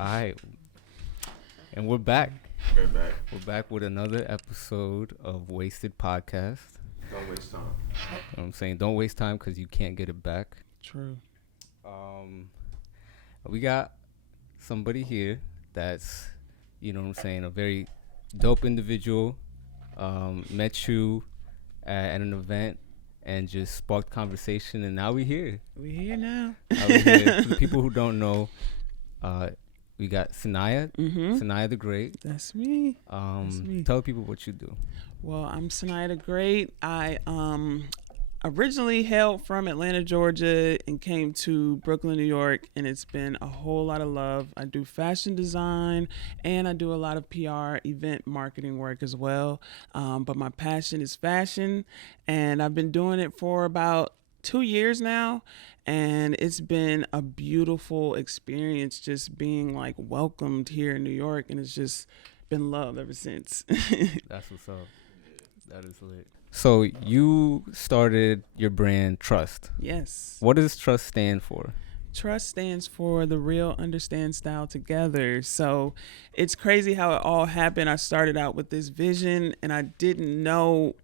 All right, and we're back. We're back. We're back with another episode of Wasted Podcast. Don't waste time. You know what I'm saying? Don't waste time because you can't get it back. True. We got somebody here that's, you know what I'm saying, a very dope individual. Met you at an event and just sparked conversation, and now we're here. We're here now. For the people who don't know, we got Siniyah, Siniyah The Great. That's me. Tell people what you do. Well, I'm Siniyah The Great. I originally hailed from Atlanta, Georgia, and came to Brooklyn, New York, and it's been a whole lot of love. I do fashion design, and I do a lot of PR, event marketing work as well. But my passion is fashion, and I've been doing it for about 2 years now. And it's been a beautiful experience just being like welcomed here in New York. And it's just been love ever since. That's what's up. That is lit. So you started your brand Trust. Yes. What does Trust stand for? Trust stands for the real understand style together. So it's crazy how it all happened. I started out with this vision and I didn't know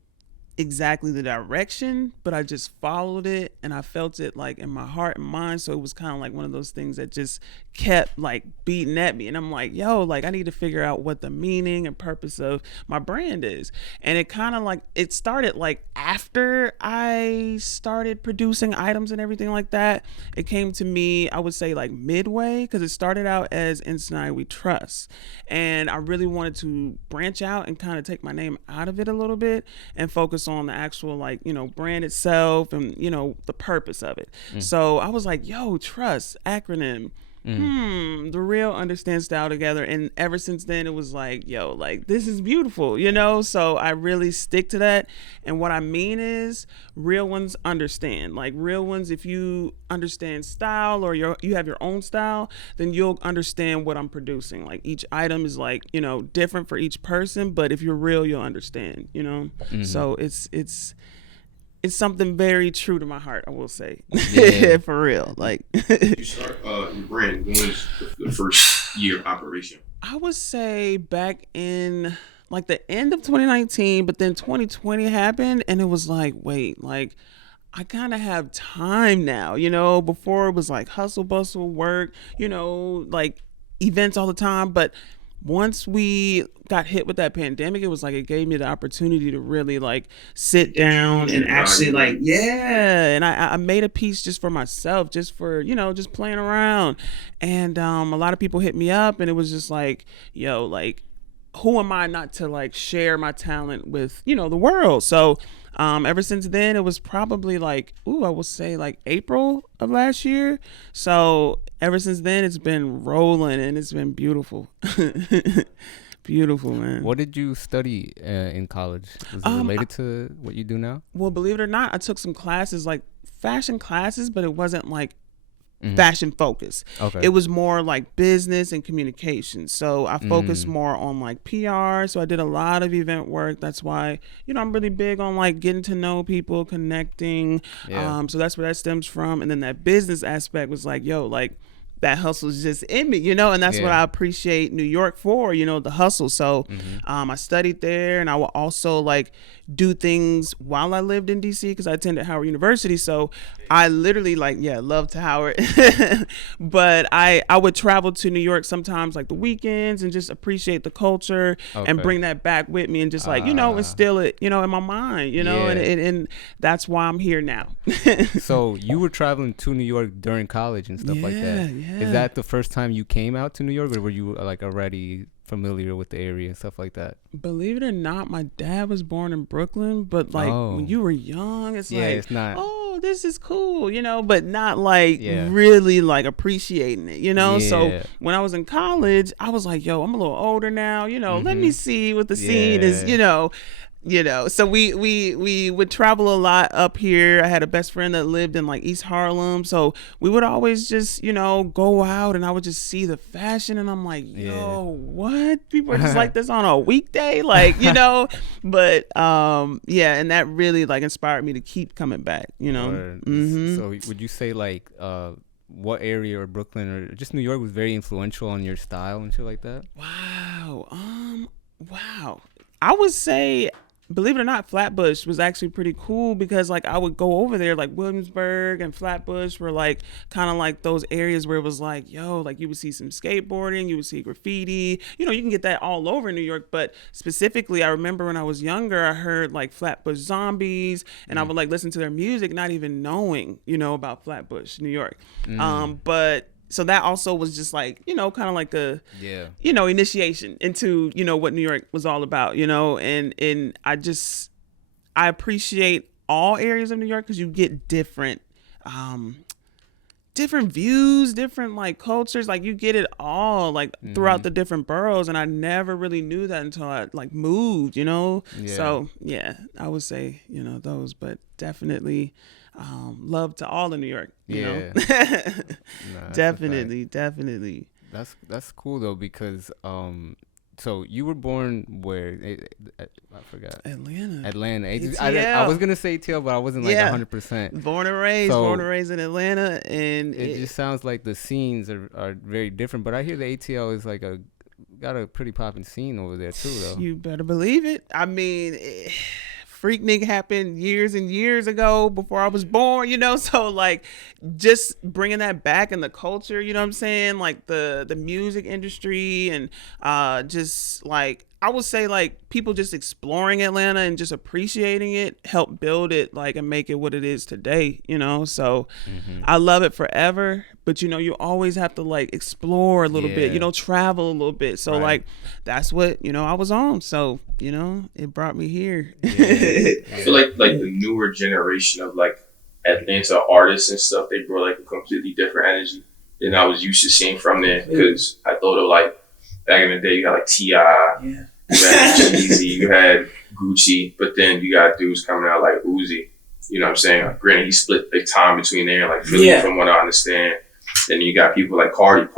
exactly the direction, but I just followed it and I felt it like in my heart and mind. So it was kind of like one of those things that just kept like beating at me. And I'm like, yo, like I need to figure out what the meaning and purpose of my brand is. And it kind of like, it started like after I started producing items and everything like that. It came to me, I would say like midway, because it started out as Siniyah We Trust. And I really wanted to branch out and kind of take my name out of it a little bit and focus on the actual like, you know, brand itself and, you know, the purpose of it. So I was like, yo, trust, acronym. The real understand style together. And ever since then it was like, yo, like this is beautiful, you know? So I really stick to that. And what I mean is real ones understand. Like real ones, if you understand style or you have your own style, then you'll understand what I'm producing. Like each item is like, you know, different for each person, but if you're real, you'll understand, you know? So it's something very true to my heart, I will say. Yeah. For real. Like You start your brand. When was the first year of operation? I would say back in like the end of 2019, but then 2020 happened and it was like, wait, like I kind of have time now, you know? Before it was like hustle, bustle, work, you know, like events all the time. But once we got hit with that pandemic, it was like it gave me the opportunity to really like sit down and actually like, yeah. And I made a piece just for myself, just for, you know, just playing around. And a lot of people hit me up and it was just like, yo, like, who am I not to like share my talent with, you know, the world? So ever since then, it was probably like, I would say like April of last year. So ever since then, it's been rolling and it's been beautiful. Beautiful, man. What did you study in college? Was it related to what you do now? Well, believe it or not, I took some classes, like fashion classes, but it wasn't like fashion focused. Okay. It was more like business and communication. So I focused more on like PR. So I did a lot of event work. That's why, you know, I'm really big on like getting to know people, connecting. Yeah. So that's where that stems from. And then that business aspect was like, yo, like that hustle is just in me, you know, and that's what I appreciate New York for, you know, the hustle. So I studied there and I will also like do things while I lived in DC because I attended Howard University. So I literally like, loved Howard. But I would travel to New York sometimes like the weekends and just appreciate the culture and bring that back with me and just like, you know, instill it, you know, in my mind, you know, and that's why I'm here now. So you were traveling to New York during college and stuff like that. Yeah. Is that the first time you came out to New York, or were you like already familiar with the area and stuff like that? Believe it or not, my dad was born in Brooklyn, but like when you were young, it's like, it's not. Oh, this is cool, you know, but not like really like appreciating it, you know? So when I was in college, I was like, yo, I'm a little older now, you know, let me see what the scene is, you know. So we would travel a lot up here. I had a best friend that lived in like East Harlem. So we would always just, you know, go out and I would just see the fashion and I'm like, yo, what? People are just like this on a weekday? Like, you know, but and that really like inspired me to keep coming back, you know? So would you say like what area or Brooklyn or just New York was very influential on your style and shit like that? Wow. I would say, believe it or not, Flatbush was actually pretty cool because like I would go over there, like Williamsburg and Flatbush were like kind of like those areas where it was like, yo, like you would see some skateboarding, you would see graffiti, you can get that all over New York. But specifically, I remember when I was younger, I heard like Flatbush Zombies, and I would like listen to their music, not even knowing, about Flatbush, New York. But so that also was just like, kind of like a, initiation into, what New York was all about, and I appreciate all areas of New York because you get different views, different like cultures, like you get it all like throughout the different boroughs. And I never really knew that until I like moved, So yeah, I would say, those, but definitely love to all of New York, you know. Nah, definitely. That's cool though, because so you were born where? I forgot. Atlanta. I was gonna say ATL, but I wasn't like 100%. Born and raised in Atlanta, and it just sounds like the scenes are very different. But I hear the ATL is like got a pretty popping scene over there too, though. You better believe it. I mean, Freaknik happened years and years ago before I was born, so like just bringing that back in the culture, you know what I'm saying, like the music industry, and just like I would say like people just exploring Atlanta and just appreciating it helped build it like and make it what it is today, so I love it forever. But you always have to like explore a little bit, travel a little bit. So like that's what I was on. So it brought me here. I feel like the newer generation of like Atlanta artists and stuff, they brought like a completely different energy than I was used to seeing from there. Because I thought of like back in the day, you got like T.I., you had Jeezy, you had Gucci, but then you got dudes coming out like Uzi. You know what I'm saying? Granted, he split big time between there, like Philly, from what I understand. Then you got people like Cardi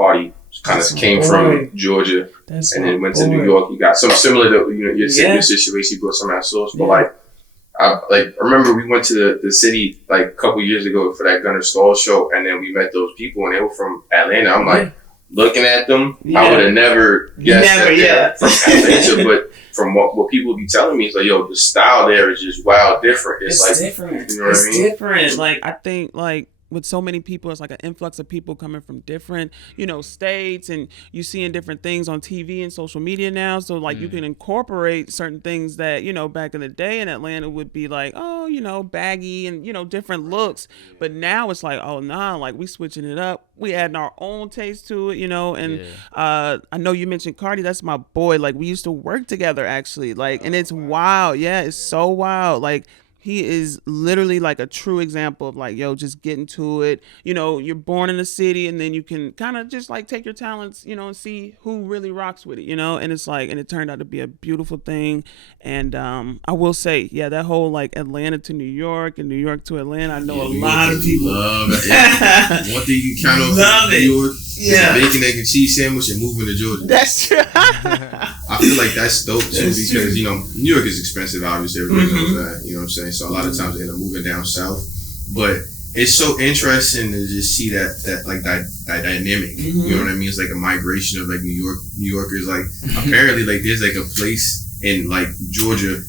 kind of came from Georgia and then went to New York. You got some similar to your situation. You brought some of that source, but like I remember we went to the city like a couple years ago for that Gunner Stall show, and then we met those people and they were from Atlanta. I'm like looking at them, I would have never guessed that they're from Atlanta, but from what people be telling me, it's like, yo, the style there is just wild different. It's like different. You know what I mean? Different. Like I think like with so many people, it's like an influx of people coming from different, states, and you seeing different things on TV and social media now. So like you can incorporate certain things that, back in the day in Atlanta would be like, oh, baggy and, different looks. But now it's like, oh, nah, like we switching it up. We adding our own taste to it, and I know you mentioned Cardi. That's my boy. Like we used to work together actually. Like, and it's wild. Yeah, it's so wild. Like, he is literally like a true example of like, yo, just getting to it. You're born in the city and then you can kind of just like take your talents, and see who really rocks with it, and it's like, and it turned out to be a beautiful thing. And I will say, that whole like Atlanta to New York and New York to Atlanta, I know a lot of people love it. One thing you count on New York is a bacon, egg, and cheese sandwich and moving to Georgia. That's true. I feel like that's dope too because, New York is expensive, obviously. Everybody knows that, you know what I'm saying? So a lot of times they end up moving down south. But it's so interesting to just see that dynamic. You know what I mean? It's like a migration of like New Yorkers. Like apparently like there's like a place in like Georgia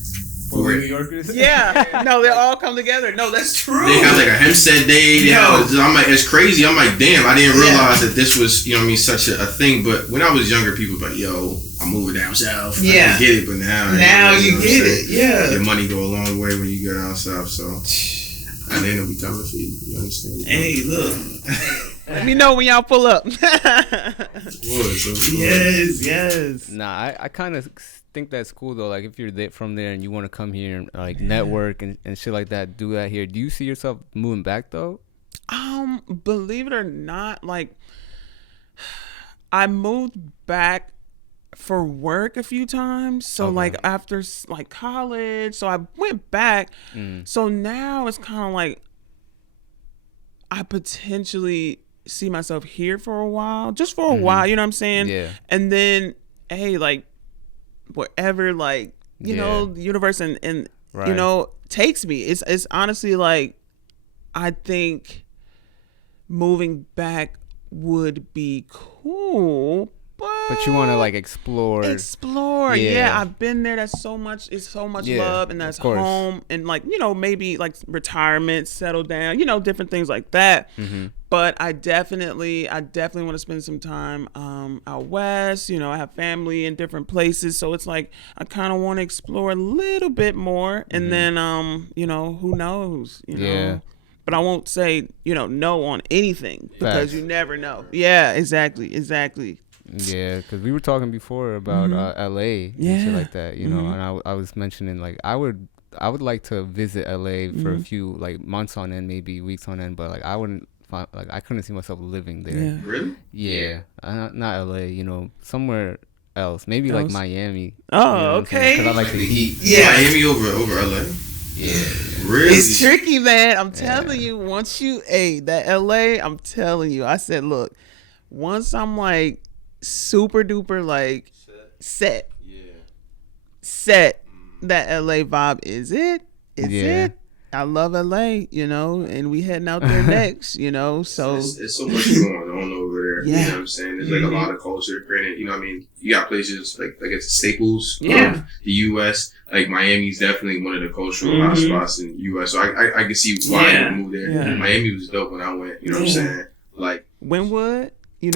for New Yorkers. No, they all come together. No, that's true. They have like a Hempstead Day. I'm like, it's crazy. I'm like, damn, I didn't realize that this was, such a thing. But when I was younger, people were like, yo, I'm moving down south. I get it, but now you get it. Yeah, your money go a long way when you go down south. So I didn't know we coming for you. You understand? Hey, look. Let me know when y'all pull up. Yes. Nah, I kind of think that's cool though. Like if you're from there and you want to come here and like network and shit like that, do that here. Do you see yourself moving back though? Believe it or not, like I moved back for work a few times. So like after like college, so I went back. So now it's kind of like I potentially see myself here for a while, just for a while, you know what I'm saying? Yeah. And then, hey, like wherever, like, you know, the universe and right. you know, takes me. It's honestly like, I think moving back would be cool. But you want to like explore. Yeah, I've been there. That's so much. It's so much love, and that's home, and like maybe like retirement, settle down, different things like that. Mm-hmm. But I definitely want to spend some time out west. I have family in different places, so it's like I kind of want to explore a little bit more, and then who knows, Yeah. But I won't say no on anything because you never know. Yeah, exactly. Yeah, because we were talking before about LA and shit like that, and I was mentioning like I would like to visit LA for a few like months on end, maybe weeks on end, but like I couldn't see myself living there. Yeah. Really? Yeah, not LA, somewhere else, maybe like Miami. Oh, okay. Because I like the heat. Yeah, Miami over LA. Yeah, really. It's tricky, man. I'm telling you. Once that LA, I'm telling you. I said, look, once I'm like super duper like set that LA vibe is it I love LA, and we heading out there next, so it's so much going on over there. You know what I'm saying? There's like a lot of culture. Granted, you got places like it's staples of the US. Like Miami's definitely one of the cultural hotspots in the US. So I can see why you moved there. Yeah. Miami was dope when I went, you know what I'm saying? Like Wynwood. Man. It's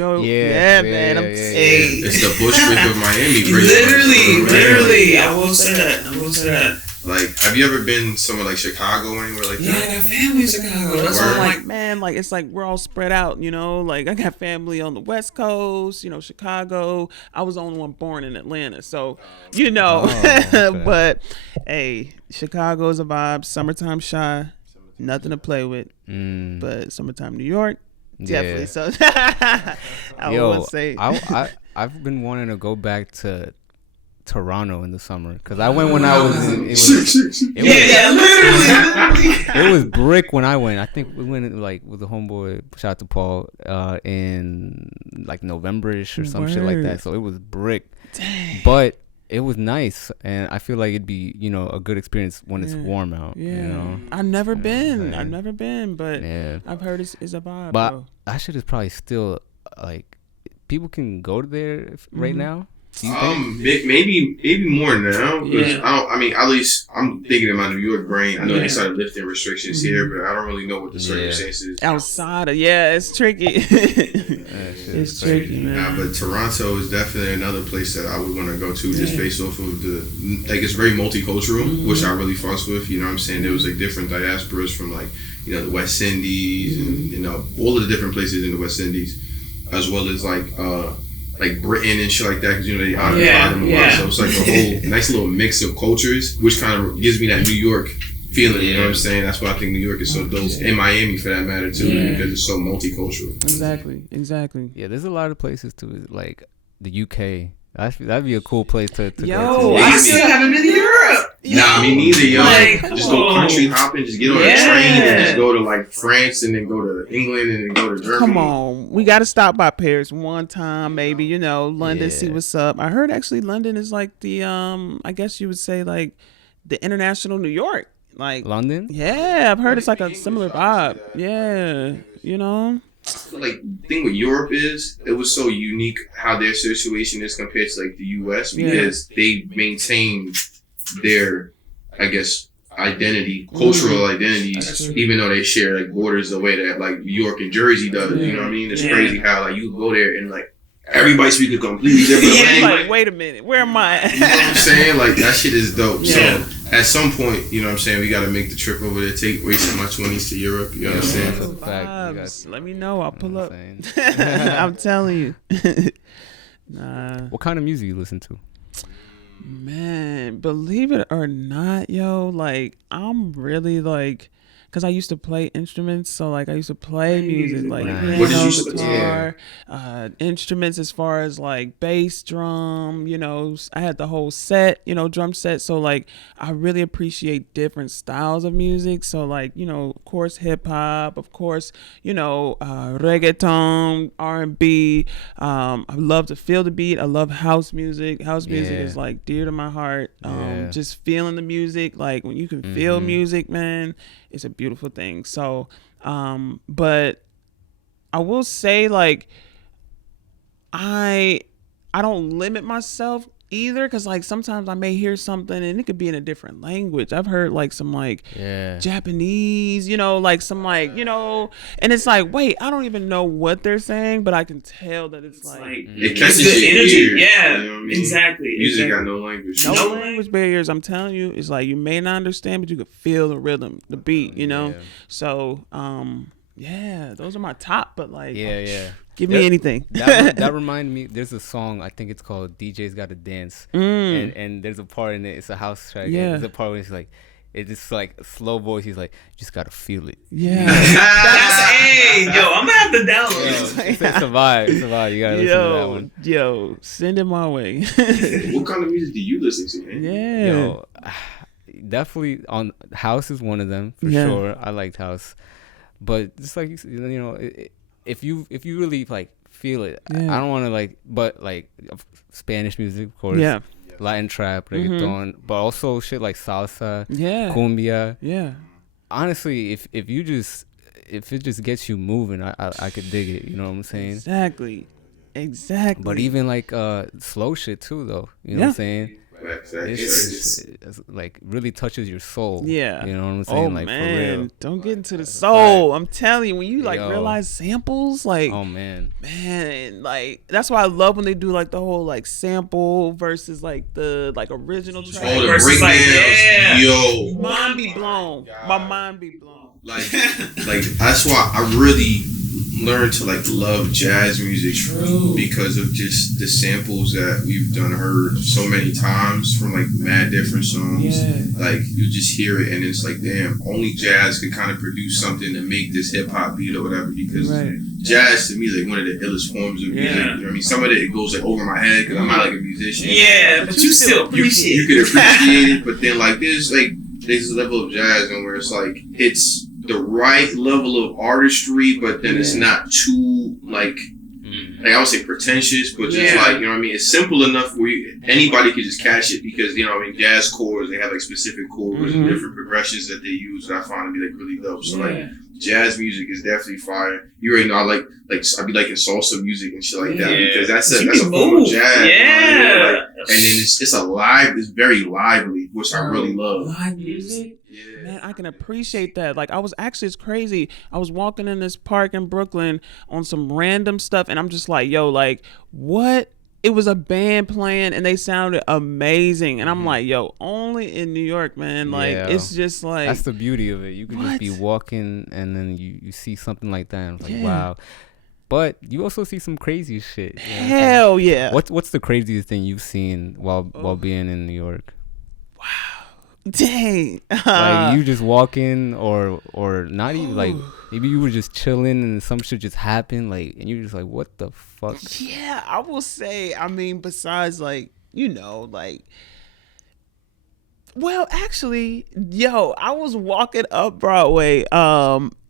the Bushwick of Miami. Literally. I will say that. Like, have you ever been somewhere like Chicago or anywhere like that? Yeah, I got family in Chicago. That's why I'm like, man, like it's like we're all spread out, Like I got family on the West Coast, Chicago. I was the only one born in Atlanta, so okay. But hey, Chicago is a vibe. Summertime shy, nothing to play with. But summertime New York. Definitely. Yeah. So I would say I've been wanting to go back to Toronto in the summer because I went when I was literally. it was brick when I went. I think we went like with the homeboy, shout out to Paul, in like November-ish or some shit like that. So it was brick. Dang. But it was nice, and I feel like it'd be a good experience when it's warm out. Yeah, I've never been, but I've heard it's a vibe. But bro. that shit is probably still like people can go there right now. Do you think? Maybe more now. At least I'm thinking in my New York brain. I know they started lifting restrictions here, but I don't really know what the circumstances. Outside of it's tricky. It's tricky, man. Nah, but Toronto is definitely another place that I would want to go to, just based off of it's very multicultural, which I really fucks with. You know what I'm saying? There was like different diasporas from like the West Indies and all of the different places in the West Indies, as well as like Britain and shit like that, because they occupied them a lot. So it's like a whole nice little mix of cultures, which kind of gives me that New York feeling. You know what I'm saying? That's why I think New York is so dope, and Miami for that matter too, because it's so multicultural. Exactly. Yeah, there's a lot of places to like the UK. That'd be a cool place to go to. I still haven't been to Europe. Nah, me neither, yo. Just go country hopping, just get on a train and just go to like France and then go to England and then go to Germany. Come on, we got to stop by Paris one time, maybe. London, see what's up. I heard actually London is like the I guess you would say like the international New York, like London. Yeah, I've heard it's like a similar vibe. Yeah, I feel like the thing with Europe is it was so unique how their situation is compared to like the US, because they maintain their, I guess, identity, cultural identities, even though they share like borders the way that like New York and Jersey does. You know what I mean? It's crazy how like you go there and like everybody speaks a completely different language. Like, wait a minute, where am I? You know what I'm saying? Like that shit is dope. So at some point, you know what I'm saying, we got to make the trip over there. Wasting my 20s to Europe. You know what I'm saying? That's a fact. Let me know. I'll pull up. I'm telling you. What kind of music you listen to? Man, believe it or not, yo, like I'm really like, because I used to play instruments, so like I used to play music, like piano, guitar, instruments as far as like bass, drum, I had the whole set, drum set. So like I really appreciate different styles of music. So like, of course, hip hop, of course, reggaeton, R&B. I love to feel the beat. I love house music. House music is like dear to my heart. Just feeling the music, like when you can feel music, man, it's a beautiful thing. So, but I will say like I don't limit myself either, because like sometimes I may hear something and it could be in a different language. I've heard like some like Japanese, you know, like some like, you know, and it's like, wait, I don't even know what they're saying, but I can tell that it's like it catches good your energy. ear, Yeah, you know what I mean? exactly. Music got no language. no language barriers. I'm telling you, it's like you may not understand, but you can feel the rhythm, the beat, you know. So yeah, those are my top, but like give me anything. that reminded me, there's a song, I think it's called DJ's Gotta Dance, and there's a part in it, it's a house track, and there's a part where it's like, it's just like a slow voice, he's like, you just gotta feel it. Hey, yo, I'm gonna have to download it. It's a vibe, you gotta listen to that one. Yo, send it my way. What kind of music do you listen to, man? Yo, definitely on house is one of them for sure. I liked house, but just like you know, if you really like feel it, I don't want to like, but like Spanish music, of course, Latin trap, reggaeton, but also shit like salsa, cumbia. Honestly, if it just gets you moving, I could dig it. You know what I'm saying? Exactly. But even like slow shit too, though. You know what I'm saying? It's like really touches your soul. Yeah. You know what I'm saying? Oh, like, man. for real. Don't get into the soul. I'm telling you, when you like realize samples, like, oh man, like that's why I love when they do like the whole like sample versus like the like original track. Oh, the versus breakdowns. Yo. Mind be blown. My mind be blown. Like that's why I really learned to like love jazz music because of just the samples that we've heard so many times from like mad different songs. Like you just hear it and it's like, damn, only jazz could kind of produce something to make this hip hop beat or whatever, because jazz to me is like one of the illest forms of music. You know what I mean? Some of it goes like over my head because I'm not like a musician. Yeah, but you still appreciate you could appreciate it, but then like there's a level of jazz and where it's like it's the right level of artistry, but then it's not too like I would say pretentious, but just like, you know what I mean, it's simple enough where anybody could just catch it, because you know what I mean, jazz chords, they have like specific chords and different progressions that they use that I find to be like really dope. So like jazz music is definitely fire. You already know I like I be liking salsa music and shit like that, because that's a form of jazz. And then it's very lively, which I really love. Live music? Man, I can appreciate that. Like, it's crazy. I was walking in this park in Brooklyn on some random stuff, and I'm just like, yo, like, what? It was a band playing, and they sounded amazing. And I'm like, yo, only in New York, man. Like, it's just like... That's the beauty of it. You can just be walking, and then you see something like that, and it's like, wow. But you also see some crazy shit. Hell yeah. What's the craziest thing you've seen while being in New York? Wow. Dang. Like you just walking or not even like maybe you were just chilling and some shit just happened, like, and you're just like, what the fuck? Yeah, I will say, I mean, besides like, you know, like, well, actually, yo, I was walking up Broadway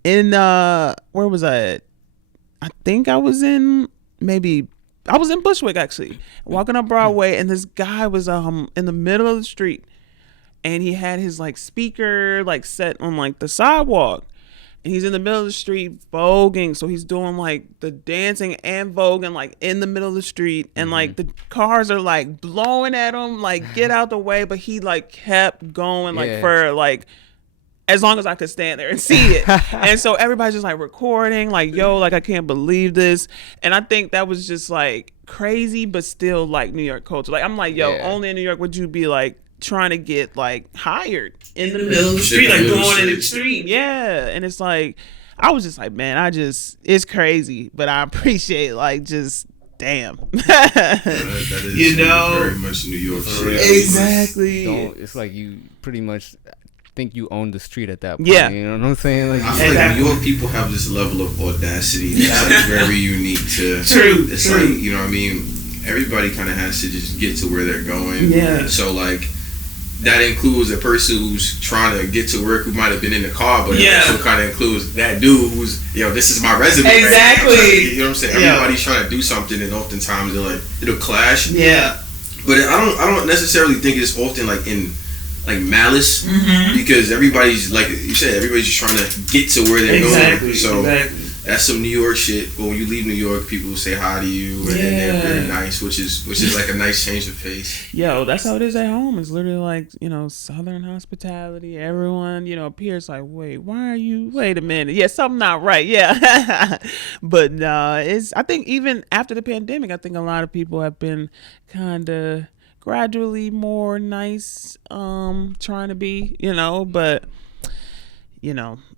in where was I at? I think I was in Bushwick, actually, walking up Broadway, and this guy was in the middle of the street, and he had his like speaker like set on like the sidewalk, and he's in the middle of the street voguing, so he's doing like the dancing and voguing like in the middle of the street, and like the cars are like blowing at him like get out the way, but he like kept going like for like as long as I could stand there and see it. And so everybody's just like recording, like, yo, like, I can't believe this. And I think that was just like crazy, but still like New York culture. Like, I'm like, yo, only in New York would you be like trying to get like hired in the middle of the street, like going in the street. Yeah. And it's like, I was just like, man, it's crazy, but I appreciate like just damn. That is, you know, very much New York shit. Exactly. It's like you pretty much think you own the street at that point. Yeah. You know what I'm saying? Like, I feel like New York people have this level of audacity that's like very unique to. True. It's like, you know what I mean? Everybody kind of has to just get to where they're going. Yeah. So like, that includes a person who's trying to get to work who might have been in the car, but it also kind of includes that dude who's, yo, this is my resume. Exactly. Right? You know what I'm saying? Everybody's trying to do something, and oftentimes they're like, it'll clash. Yeah. But I don't necessarily think it's often like in like malice, because everybody's, like you said, everybody's just trying to get to where they're going. So that's some New York shit. But when you leave New York, people will say hi to you, and they're very nice, which is like a nice change of pace. Yo, that's how it is at home. It's literally like, Southern hospitality. Everyone, appears like, wait a minute. Yeah, something not right. Yeah. But I think even after the pandemic, I think a lot of people have been kind of gradually more nice, trying to be, but,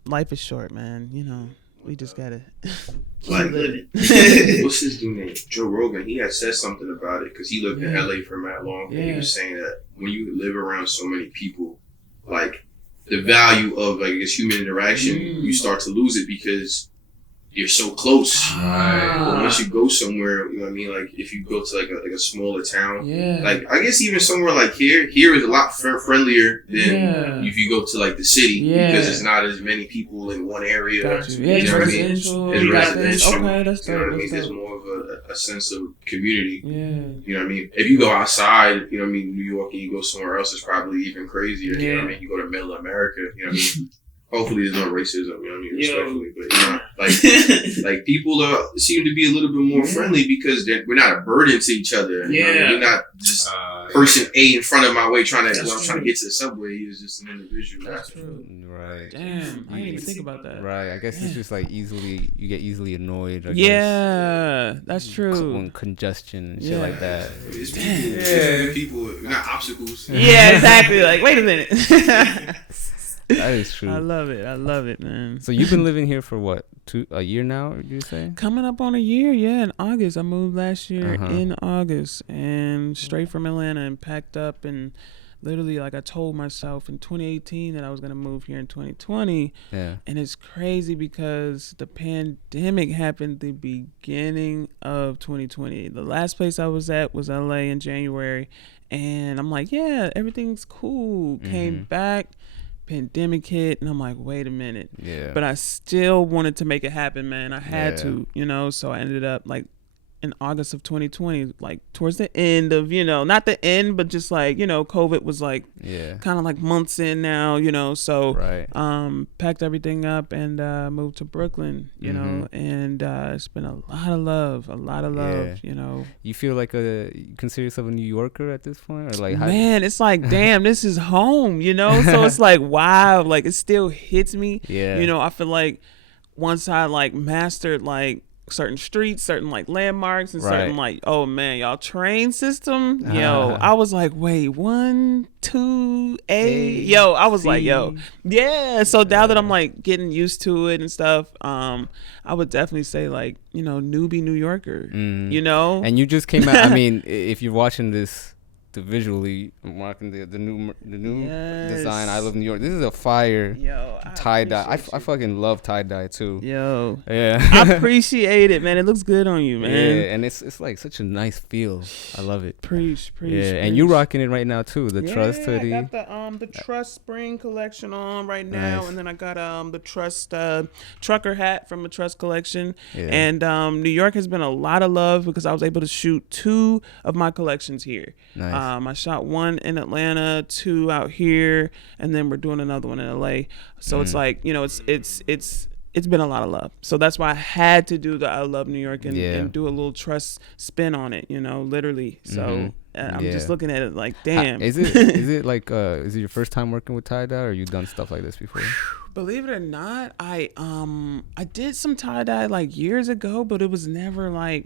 life is short, man. We just gotta Like, living. what's his name? Joe Rogan. He had said something about it because he lived in LA for mad long, and he was saying that when you live around so many people, like the value of like this human interaction, you start to lose it because you're so close. But once you go somewhere, you know what I mean? Like if you go to like a smaller town, like I guess even somewhere like here is a lot friendlier than if you go to like the city because it's not as many people in one area. Gotcha. You know what I mean? It's residential. Okay, that's you know what I mean? that's There's dope. more of a sense of community. Yeah. You know what I mean? If you go outside, you know what I mean, New York, and you go somewhere else, it's probably even crazier. You know what I mean? You go to middle America, you know what I mean? Hopefully there's no racism, you know what I mean, respectfully. But, like people seem to be a little bit more friendly because we're not a burden to each other. You know what I mean? You're not just person A in front of my way trying to get to the subway. He's just an individual. That's true. Right. Damn, I didn't even think about that. Right. I guess it's just like you get easily annoyed. I Yeah, that's true. When congestion and shit like that. It's people. People, not obstacles. Yeah, exactly. Like, wait a minute. That is true. I love it, man. So you've been living here for what? A year now? Did you say? Coming up on a year, in August. I moved last year in August, and straight from Atlanta, and packed up, and literally, like I told myself in 2018 that I was gonna move here in 2020. Yeah. And it's crazy because the pandemic happened the beginning of 2020. The last place I was at was LA in January, and I'm like, yeah, everything's cool. Came back. Pandemic hit, and I'm like, wait a minute. Yeah. But I still wanted to make it happen, man. I had to, so I ended up like in August of 2020, like towards the end of, not the end, but just like, COVID was like kind of like months in now, so packed everything up and moved to Brooklyn, you know, and it's been a lot of love, You feel like you consider yourself a New Yorker at this point? Or like, man, it's like, damn, this is home, so it's like, wow, like it still hits me. I feel like once I like mastered like certain streets, certain like landmarks, and certain like, oh man, y'all train system, I was like, wait, 1, 2, A, I was like, yeah. So now that I'm like getting used to it and stuff, I would definitely say like, newbie New Yorker, And you just came out. I mean, if you're watching this visually, I'm rocking the new design. I love New York. This is a fire tie dye. I fucking love tie dye too. I appreciate it, man. It looks good on you, man. Yeah, and it's like such a nice feel. I love it. Preach. And you rocking it right now too. The Trust hoodie. I got the Trust spring collection on right now, and then I got the Trust trucker hat from the Trust collection. And New York has been a lot of love because I was able to shoot 2 of my collections here. Nice. I shot 1 in Atlanta, 2 out here, and then we're doing another one in LA. So it's like, it's been a lot of love. So that's why I had to do the I Love New York and do a little Trust spin on it, literally. So I'm just looking at it like, damn. Is it like is it your first time working with tie dye, or you done stuff like this before? Believe it or not, I did some tie dye like years ago, but it was never like,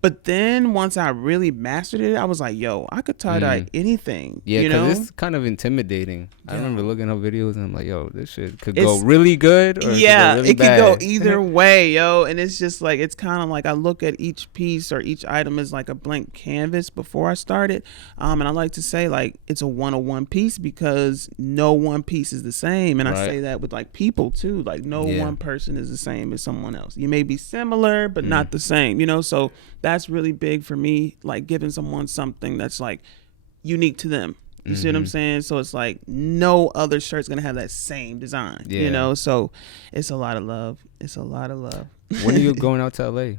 but then once I really mastered it, I was like, yo, I could tie dye anything. Yeah, because it's kind of intimidating. I remember looking up videos and I'm like, yo, this shit could go really good, or it could go either way, yo. And it's just like, it's kind of like I look at each piece or each item as like a blank canvas before I start it. And I like to say like it's a 101 piece because no one piece is the same. And I say that with like people too. Like no one person is the same as someone else. You may be similar, but not the same, so that's really big for me, like giving someone something that's like unique to them. You see what I'm saying? So it's like no other shirt's gonna have that same design, so it's a lot of love. When are you going out to LA?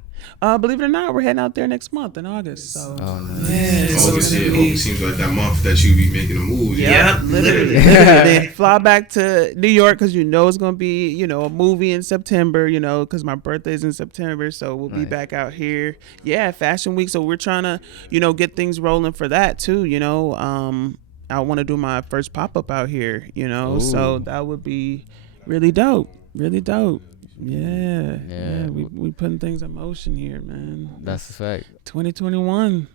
Believe it or not, we're heading out there next month in August. So Oh, nice. August seems like that month that you be making a move. yeah, literally. Then fly back to New York because it's gonna be a movie in September. Because my birthday's in September, so we'll be back out here. Yeah, Fashion Week. So we're trying to get things rolling for that too. I want to do my first pop up out here. So that would be really dope. Really dope. Yeah. We putting things in motion here, man. That's a fact. 2021.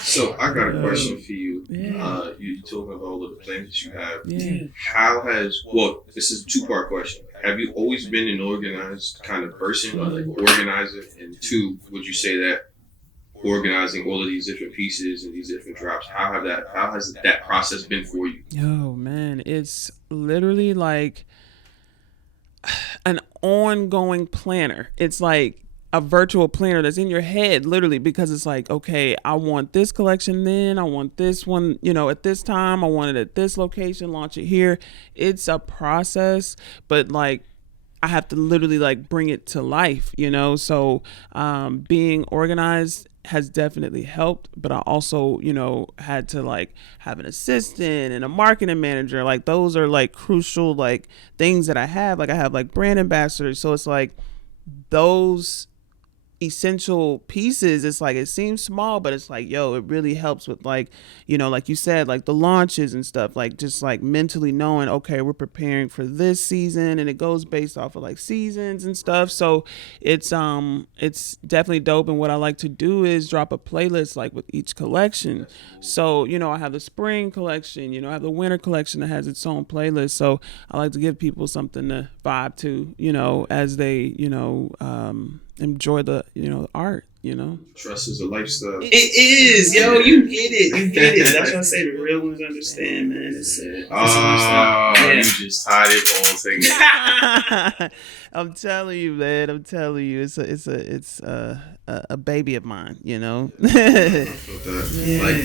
So I got a question for you. Yeah. You talking about all of the plans that you have. Yeah. This is a 2-part question. Have you always been an organized kind of person, or like organizer? And 2, would you say that organizing all of these different pieces and these different drops, how has that process been for you? Yo, man, it's literally like an ongoing planner. It's like a virtual planner that's in your head, literally, because it's like, okay, I want this collection, then I want this one, at this time, I want it at this location, launch it here. It's a process, but like I have to literally like bring it to life, so being organized has definitely helped, but I also had to like have an assistant and a marketing manager. Like those are like crucial like things that I have. Like I have like brand ambassadors, so it's like those essential pieces. It's like it seems small, but it's like, it really helps with like like you said, like the launches and stuff, like just like mentally knowing, okay, we're preparing for this season, and it goes based off of like seasons and stuff. So it's definitely dope. And what I like to do is drop a playlist like with each collection. So I have the spring collection, I have the winter collection that has its own playlist. So I like to give people something to vibe to, as they enjoy the art. Trust is a lifestyle. It is, yo. You get it. That's why I say the real ones understand, man. You just tied it all together. I'm telling you, man. It's a baby of mine. Like,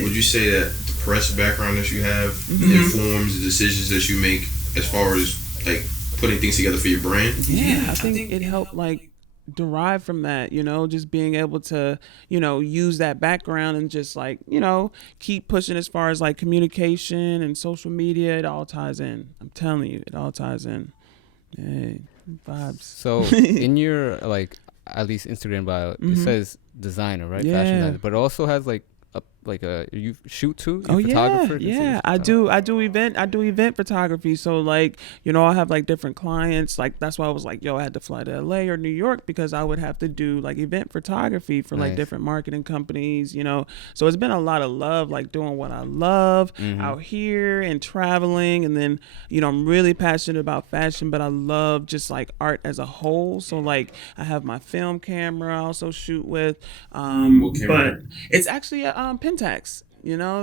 would you say that the press background that you have informs the decisions that you make as far as like putting things together for your brand? Yeah, I think it helped like derive from that, just being able to, use that background and just like, keep pushing as far as like communication and social media. It all ties in. I'm telling you, it all ties in. Hey, vibes. So in your like at least Instagram bio, it says designer, right? Yeah. Fashion designer, but it also has like you shoot too? Oh photographer? yeah. I do event photography. So like, I have like different clients. Like that's why I was like, I had to fly to LA or New York because I would have to do like event photography for like different marketing companies, So it's been a lot of love, like doing what I love out here and traveling. And then, I'm really passionate about fashion, but I love just like art as a whole. So like I have my film camera I also shoot with. But it's actually a Pentax,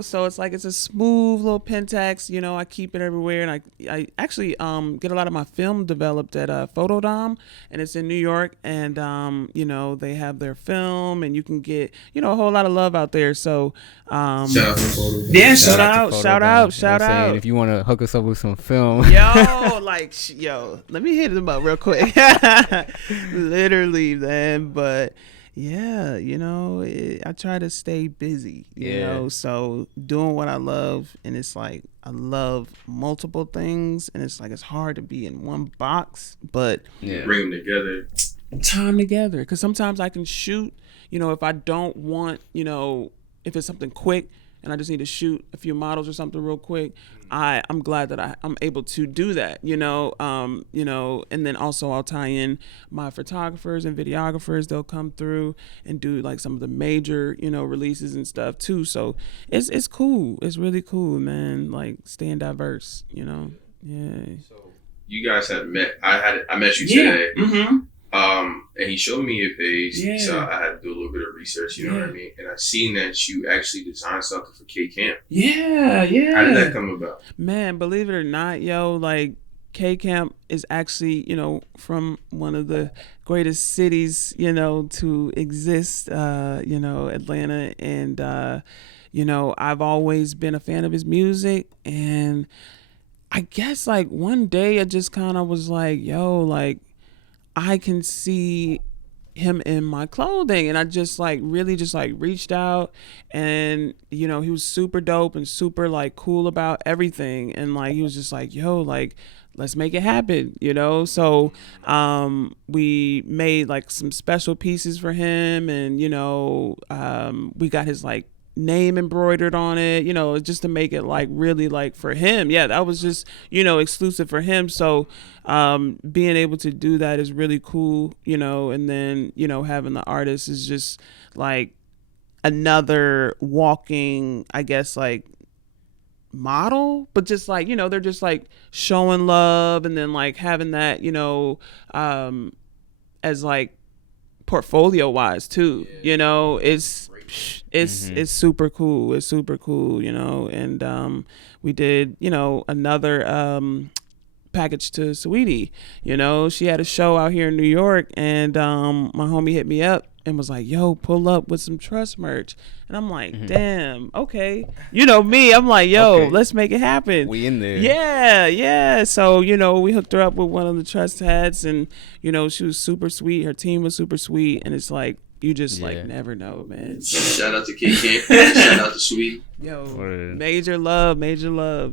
so it's like it's a smooth little Pentax. I keep it everywhere, and I actually get a lot of my film developed at Photodome, and it's in New York, and they have their film, and you can get a whole lot of love out there. So shout out to Photodome. Yeah, shout out. If you want to hook us up with some film, let me hit them up real quick. Literally, man, but. Yeah, I try to stay busy, you know, so doing what I love, and it's like I love multiple things, and it's like it's hard to be in one box, but bring them together. Time together, because sometimes I can shoot, if I don't want, if it's something quick and I just need to shoot a few models or something real quick, I'm glad that I'm able to do that, and then also I'll tie in my photographers and videographers. They'll come through and do like some of the major, releases and stuff too. So it's cool. It's really cool, man. Like staying diverse, Yeah. So you guys had met. I met you today. Mm-hmm. And he showed me your page, so I had to do a little bit of research, you know what I mean? And I seen that you actually designed something for K Camp. Yeah. How did that come about? Man, believe it or not, like K Camp is actually, from one of the greatest cities, to exist, Atlanta. And, I've always been a fan of his music. And I guess like one day I just kind of was like, I can see him in my clothing. And I just like really just like reached out, and you know, he was super dope and super like cool about everything. And like he was just like, yo, like let's make it happen, you know. So we made like some special pieces for him, and you know, we got his like name embroidered on it, you know, just to make it like really like for him. Yeah, that was just, you know, exclusive for him. So being able to do that is really cool, you know. And then, you know, having the artist is just like another walking, I guess, like model, but just like, you know, they're just like showing love, and then like having that, you know, as like portfolio wise too, you know. It's super cool. It's super cool, you know. And we did, you know, another package to Sweetie. You know, she had a show out here in New York, and my homie hit me up and was like, yo, pull up with some Trust merch. And I'm like, damn, okay. You know me, I'm like, yo, Okay. let's make it happen. We in there. Yeah. So, you know, we hooked her up with one of the Trust hats, and, you know, she was super sweet. Her team was super sweet. And it's like, you just like never know, man. Shout out to KK. Shout out to Sweet. Yo, Word. major love,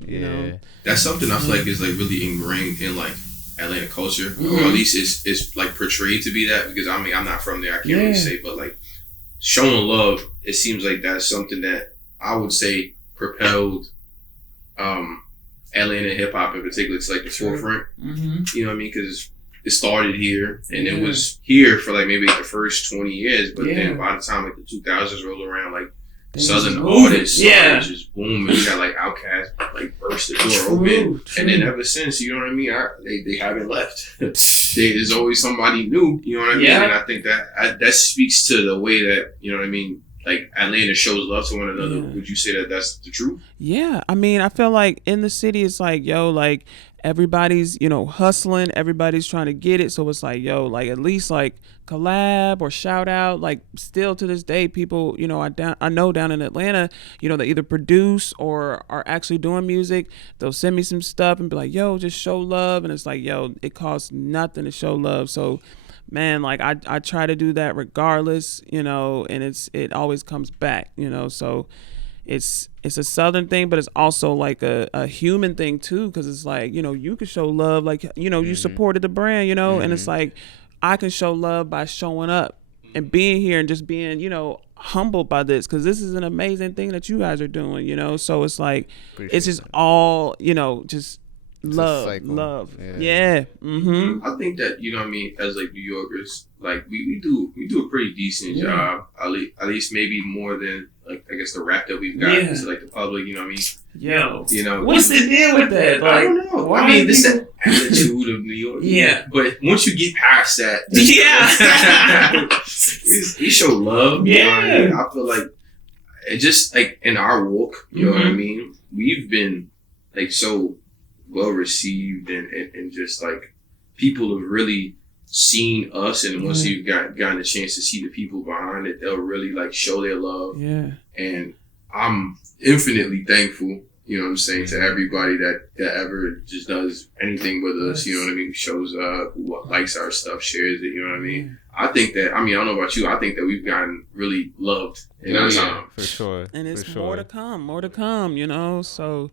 you know. That's something I feel like is like really ingrained in like Atlanta culture, or at least it's like portrayed to be that, because I mean, I'm not from there, I can't really say, but like showing love, it seems like that's something that I would say propelled Atlanta hip hop in particular to like the forefront. You know what I mean? Because it started here, and it was here for like maybe like the first 20 years, but then by the time like the 2000s rolled around, like Southern artists started just booming. You got like Outkast like burst the door open, and then ever since, you know what I mean, they haven't left. There's always somebody new, you know what I mean. And I think that that speaks to the way that, you know what I mean, like Atlanta shows love to one another. Would you say that that's the truth? Yeah, I mean, I feel like in the city, it's like, yo, like everybody's, you know, hustling, everybody's trying to get it. So it's like, yo, like at least like collab or shout out. Like still to this day, people, you know, I know down in Atlanta, you know, they either produce or are actually doing music. They'll send me some stuff and be like, yo, just show love. And it's like, yo, it costs nothing to show love. So man, like I try to do that regardless, you know, and it always comes back, you know. So it's a Southern thing, but it's also like a human thing too, because it's like, you know, you can show love, like, you know, you supported the brand, you know, and it's like I can show love by showing up and being here and just being, you know, humbled by this, because this is an amazing thing that you guys are doing, you know. So it's like it's just all, you know, just love. Yeah. I think that, you know what I mean, as like New Yorkers, like we do a pretty decent job, at least maybe more than like I guess the rap that we've got to like the public, you know what I mean. Yo, you know, what's the deal with that? Like, I don't know. I mean, this is the attitude of New York. But once you get past that, we show love. You know what I mean? I feel like it just like in our walk, you know what I mean. We've been like so well received, and just like people have really seen us, and once you've gotten a chance to see the people behind it, they'll really like show their love. And I'm infinitely thankful, you know what I'm saying, to everybody that ever just does anything with us, you know what I mean, shows up, likes our stuff, shares it, you know what I mean. I think that, I mean, I don't know about you, I think that we've gotten really loved in our time. For sure. And it's more to come, you know. So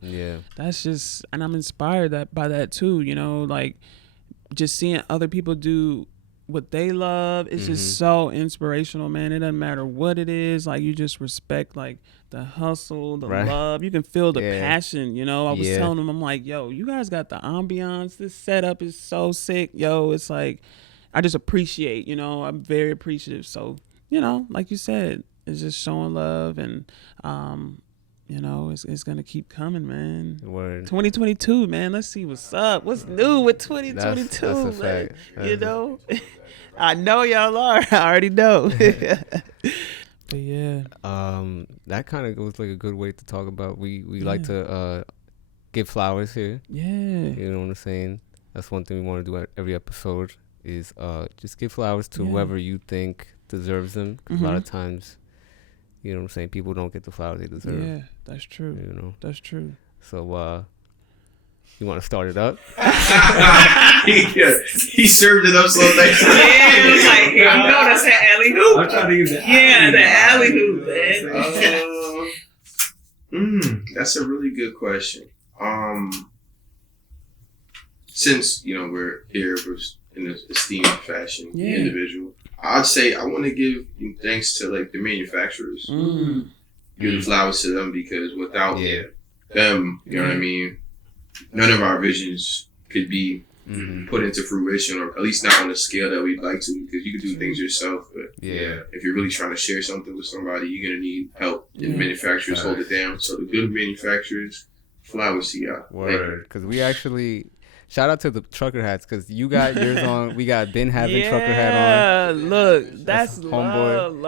that's just, and I'm inspired by that too, you know, like just seeing other people do what they love is just so inspirational, man. It doesn't matter what it is, like you just respect like the hustle, the love. You can feel the passion, you know. I was telling them, I'm like, yo, you guys got the ambiance. This setup is so sick, yo. It's like I just appreciate, you know. I'm very appreciative. So, you know, like you said, it's just showing love, and you know, it's gonna keep coming, man. Word. 2022, man. Let's see what's up. What's new with 2022, that's a man? fact. You know, I know y'all are. I already know. But yeah, that kind of goes like a good way to talk about. We like to give flowers here. Yeah, you know what I'm saying. That's one thing we want to do at every episode is just give flowers to whoever you think deserves them. 'Cause a lot of times, you know what I'm saying, people don't get the flowers they deserve. Yeah, that's true. You know, that's true. So You want to start it up? He served it up so nice. Yeah, it was like, here you go. That's that alley hoop. I'm trying to use it. Yeah, the alley hoop, man. That's a really good question. Since we're here in an esteemed fashion, individual, I'd say I want to give thanks to like the manufacturers. Give the flowers to them because without them, you know what I mean, none of our visions could be put into fruition, or at least not on the scale that we'd like to, because you can do things yourself, but if you're really trying to share something with somebody, you're going to need help, and manufacturers hold it down. So the good manufacturers, flowers to y'all. Word, because we actually... Shout out to the trucker hats, because you got yours on. We got been having trucker hat on. Yeah, look, that's homeboy.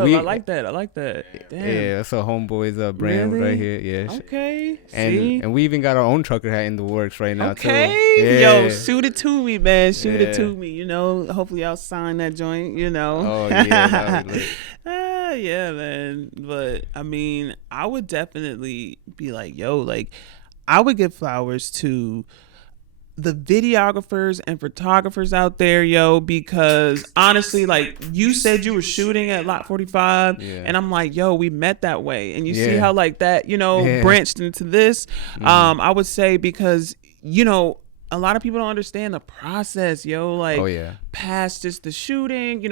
love. I like that. Damn. Yeah, that's a homeboy's brand right here. Yeah. Okay. And we even got our own trucker hat in the works right now too. Okay. Yeah. Yo, shoot it to me, man. Shoot it to me. Hopefully I'll sign that joint. Oh yeah. Yeah, man. But I mean, I would definitely be like, yo, like, I would give flowers to the videographers and photographers out there, yo, because honestly, like, you said you were shooting at Lot 45, and I'm like, yo, we met that way, and you see how like that, branched into this. I would say because a lot of people don't understand the process, yo, like past just the shooting,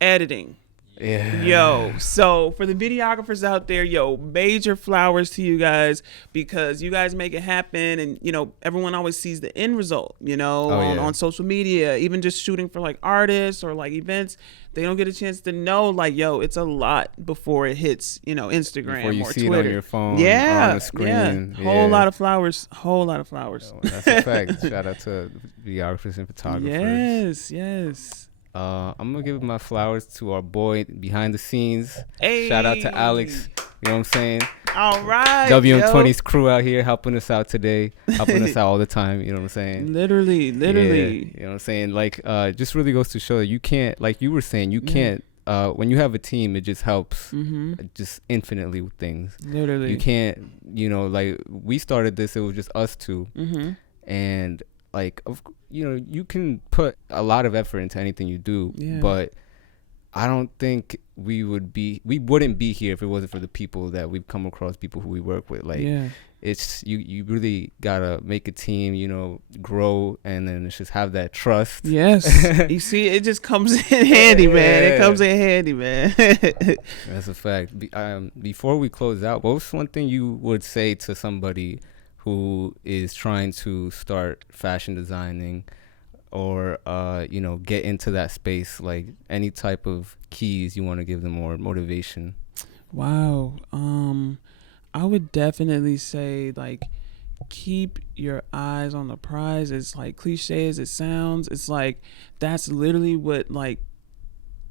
editing. Yeah. Yo, so for the videographers out there, major flowers to you guys, because you guys make it happen, and everyone always sees the end result, on social media, even just shooting for like artists or like events. They don't get a chance to know, like, yo, it's a lot before it hits, Instagram before you or see Twitter. it on your phone, yeah, or on the screen. Yeah. Whole lot of flowers. That's a fact. Shout out to videographers and photographers. Yes. I'm gonna give my flowers to our boy behind the scenes. Hey. Shout out to Alex. You know what I'm saying? All right. WM20's crew out here helping us out today, helping us out all the time. You know what I'm saying? Literally. Yeah, you know what I'm saying? Like, just really goes to show that you can't, like you were saying, you can't. When you have a team, it just helps just infinitely with things. Literally. You can't, like we started this, it was just us two, and like you can put a lot of effort into anything you do, but I don't think we wouldn't be here if it wasn't for the people that we've come across, people who we work with. Like, it's you really gotta make a team, grow, and then it's just have that trust. Yes. You see, it just comes in handy, man. It comes in handy, man. That's a fact. Before we close out, what was one thing you would say to somebody who is trying to start fashion designing, or get into that space? Like, any type of keys you want to give them, or motivation? Wow. I would definitely say, like, keep your eyes on the prize. It's like cliche as it sounds, it's like that's literally what like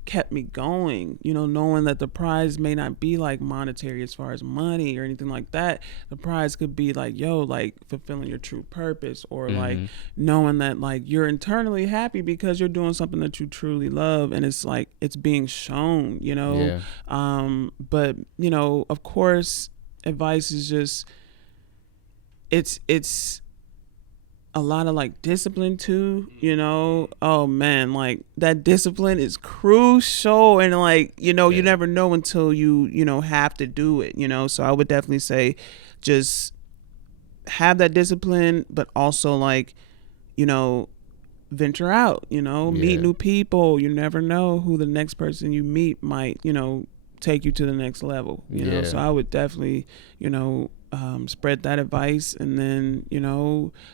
kept me going, knowing that the prize may not be like monetary as far as money or anything like that. The prize could be like, like fulfilling your true purpose, or like knowing that like you're internally happy because you're doing something that you truly love, and it's like it's being shown, but of course, advice is just it's a lot of like discipline too, oh man, like that discipline is crucial, and like you never know until you have to do it, so I would definitely say just have that discipline, but also like venture out, meet new people. You never know who the next person you meet might take you to the next level, so I would definitely spread that advice, and then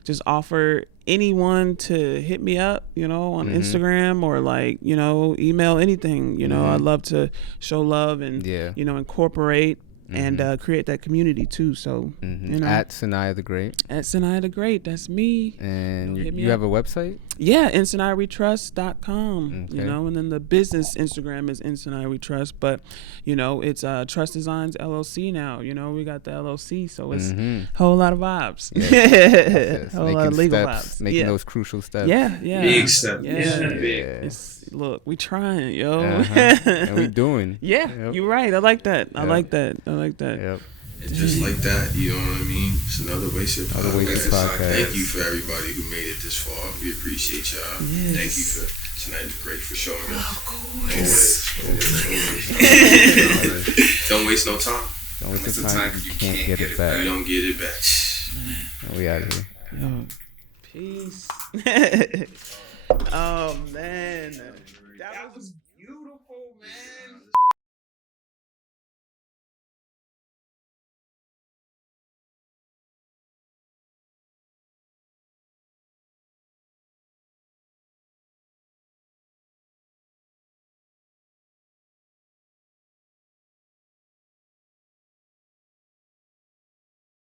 just offer anyone to hit me up on Instagram, or like email, anything. I'd love to show love and incorporate and create that community too. So at Siniyah the Great. At Siniyah the Great, that's me. And you have a website? Yeah, SiniyahWeTrust.com. And then the business Instagram is Siniyah We Trust, but it's Trust Designs LLC now. We got the LLC, so it's a whole lot of vibes. Whole lot of legal vibes. Making those crucial steps. Yeah. Big steps. Yeah. Look, we trying, yo. And we doing. Yeah, Yep. You're right. I like that. I like that. Yep. And just like that, you know what I mean? It's another Wasted Another Wasted Podcast. Thank you for everybody who made it this far. We appreciate y'all. Yes. Thank you for Siniyah The Great for showing us. Of course. Don't waste no time. Don't waste the time. You can't get it back. You don't get it back. We out of here. Yo, peace. Oh man, that was beautiful, man.